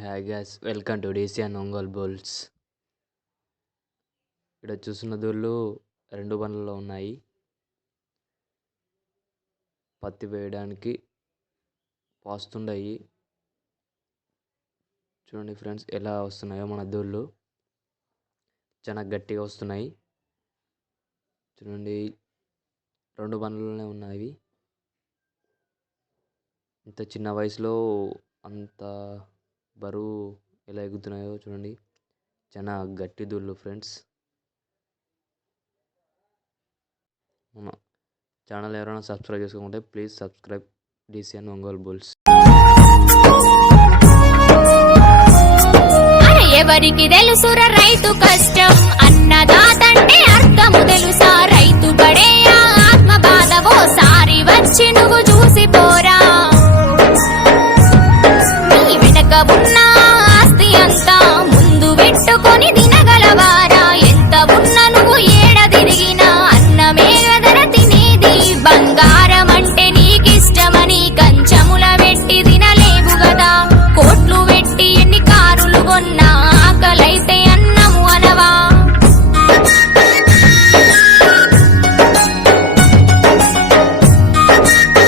Hi guys welcome to DCN Ongole bulls ఇక్కడ చూస్తున్న దూళ్ళు రెండు బండ్లలో ఉన్నాయి. పత్తి వేయడానికి పాస్తుండయి. చూడండి ఫ్రెండ్స్ ఎలా వస్తున్నాయో మన దూళ్ళు. చాలా గట్టిగా వస్తున్నాయి. చూడండి రెండు బండ్లలోనే ఉన్నాయి. ఇంత చిన్న వయసులో అంత ఎలా చూడండి. చాలా గట్టి దూళ్ళు ఫ్రెండ్స్. మన ఛానల్ ఎవరైనా సబ్స్క్రైబ్ చేసుకుంటే please subscribe DCN Ongole bulls. ఎవరికి తెలుసుర రైతు కష్టం? అన్నదాతంటే అర్థము తెలుసా? రైతు పడే ఆత్మ బాధ ఓసారి వచ్చి నువ్వు చూసి పోరా. నీ వెనక ఉన్నా